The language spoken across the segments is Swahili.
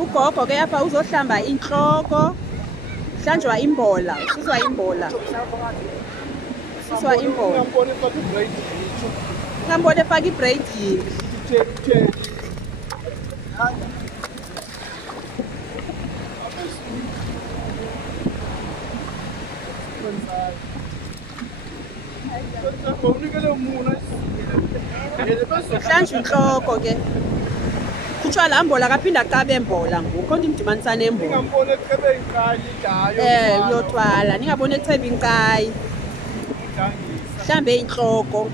ugogo ke yapha uzohlamba inhloko, hlanjwa imbola, ususwa imbola. Ususwa imbola. Ngambone efaka i-braid yini. Hlanjwa inhloko ke. Kuthiwa laa mbola kaphinda aqabe embola ngoku, khona imdibanisa nembola. Uyothwala, ningaboni echeba inkayi. Hlambe inhloko.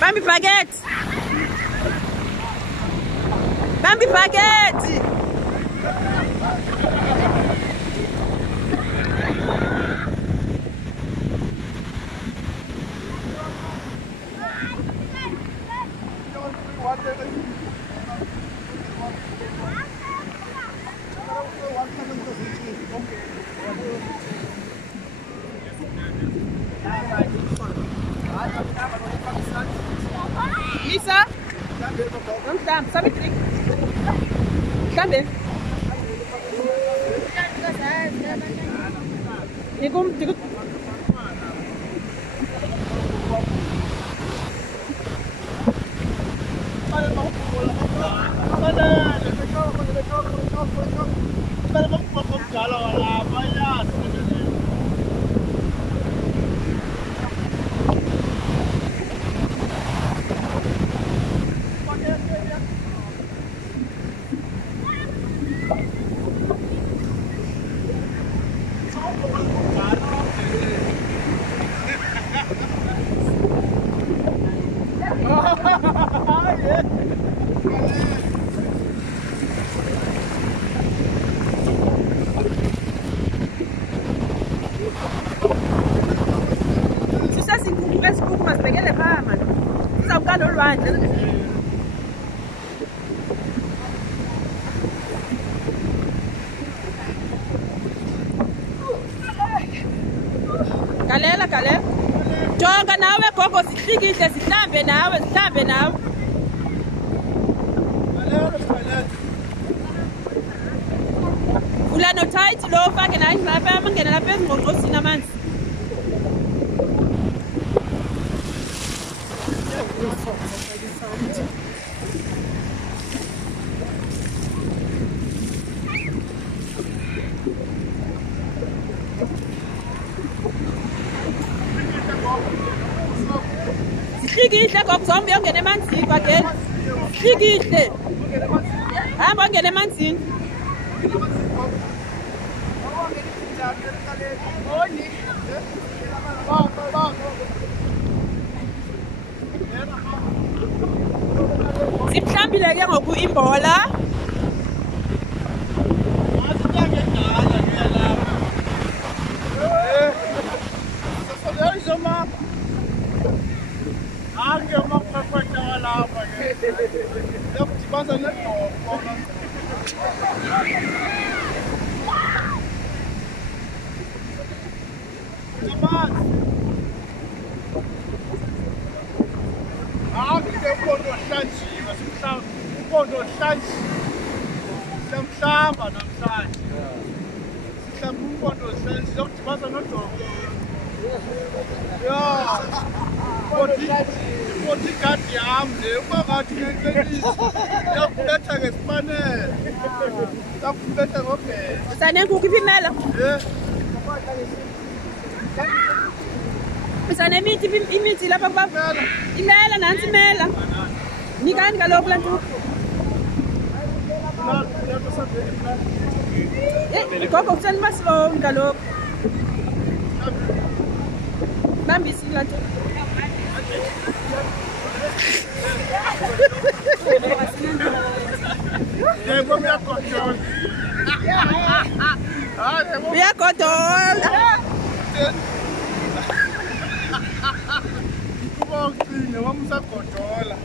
Bambi baguette! Bambi baguette! Lisa? Vamos dar, sabe trik? Cadê? Digo. Galela. Jonga nawe gogo sihlikile sihlambe nawe. Vula no-tight lo ufake nayo lapha amangena lapha ezingqongqosini amanzi. Hlikihle kokuzombe uyongena emanzini bageni. Hlikihle. Hamba ungena emanzini. Simhlambile ke ngoku imbola. Hlamba namhlanje. Sihlamba umpondo wesenzi sizokudibana nodongo. Ya. Kodwa igadi yami le uba ngathi ngenhlekisi. Yakubetha ngesifanele. Yakubetha ngobhele. Usanenkukhu iphimela. Usanemithi imithi lapha kubaba. Imela nansi imela. Nikani kaloku la nkukhu. Gogo kutheni baslow kaloku. Bambisi la nto. Uyagodola. Kuba ucine wami usagodola.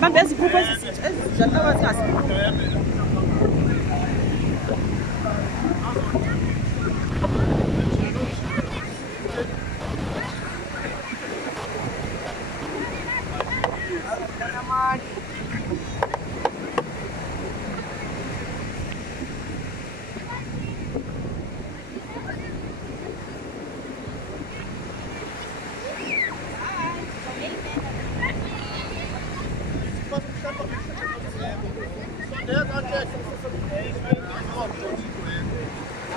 Bambe ezigrupu ezijala abathasi.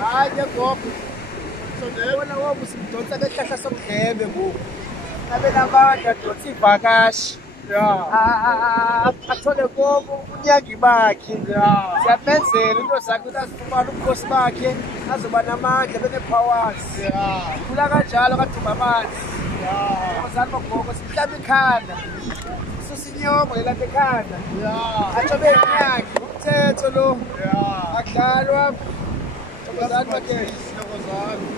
Hayi ke gogo. Sondela wona usimdonsa ngehlahla somdlebe ngoku. Abe nabantu adonsa ivakashi. Ya. Athole gogo unyagi bakhe. Ya. Siyamenzela into zakhe uzifumana ubukhosi bakhe azoba namandla bene-powers. Ya. Kula kanjalo kathumba amanzi. Ya. Ozali bogogo simhlamba ikhanda. Sinyoma ngelapha ekhanda. Ya. Atsho benyagi umthetho lo. Ya. Akudlalwa. Ozali bakhe isiloko zami.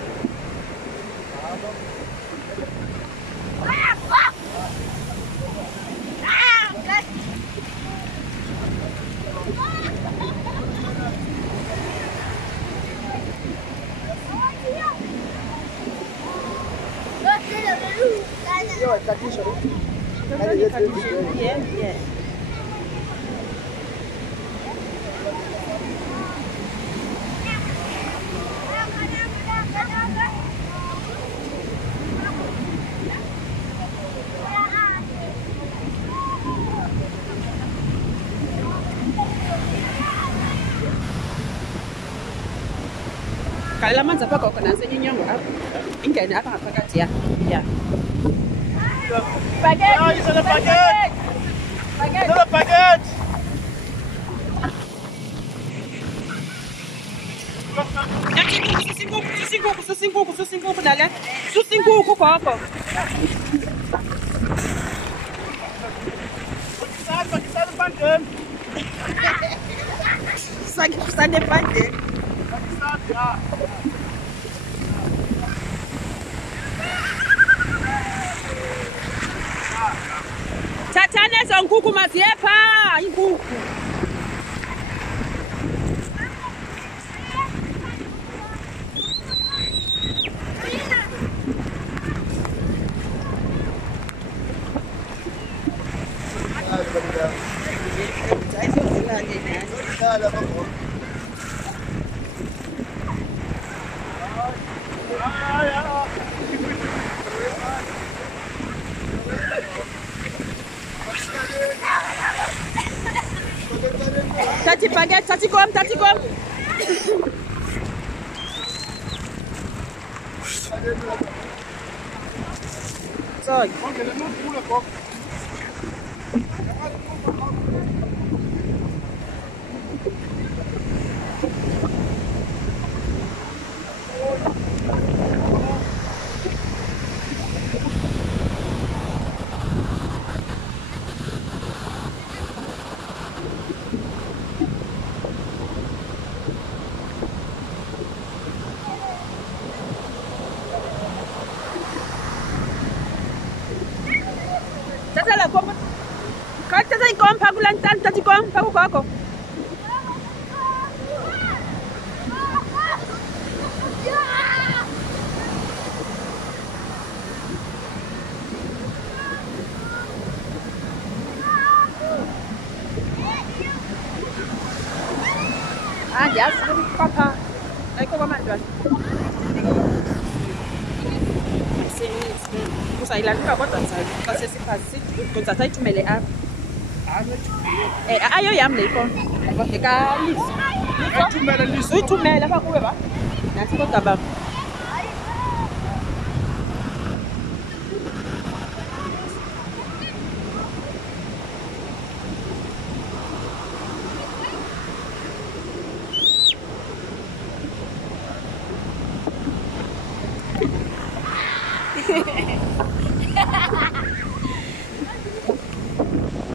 Yeah. Kala amanzi apha gogo nansenye inyongo apha. Ingene apha ngaphakathi ya. Ya. Baguette. Ah, it's a baguette. Baguette. It's a baguette. Susinkukhu nale. Susinkukhu gogo. Pakistan bandem. Pakistan bandem. Pakistan ya. Tatane Ezo nkukhu maziye phaa, inkukhu. Tati baguette, tati kom, tati kom. Sorry. Tata la kom. Kaya tata ikom, pagulan tan, tati kom, pagukoko. Ah, yes, papa. Ay ko mamandwan. Kusailanika kodwa sasa sipasi kodwa sayithumele apha. Ayo yam le phone. Ngekalisi. Ayithumele lisi. Uyithumele apha kuwe ba? Nathi kodwa ba. Hehehe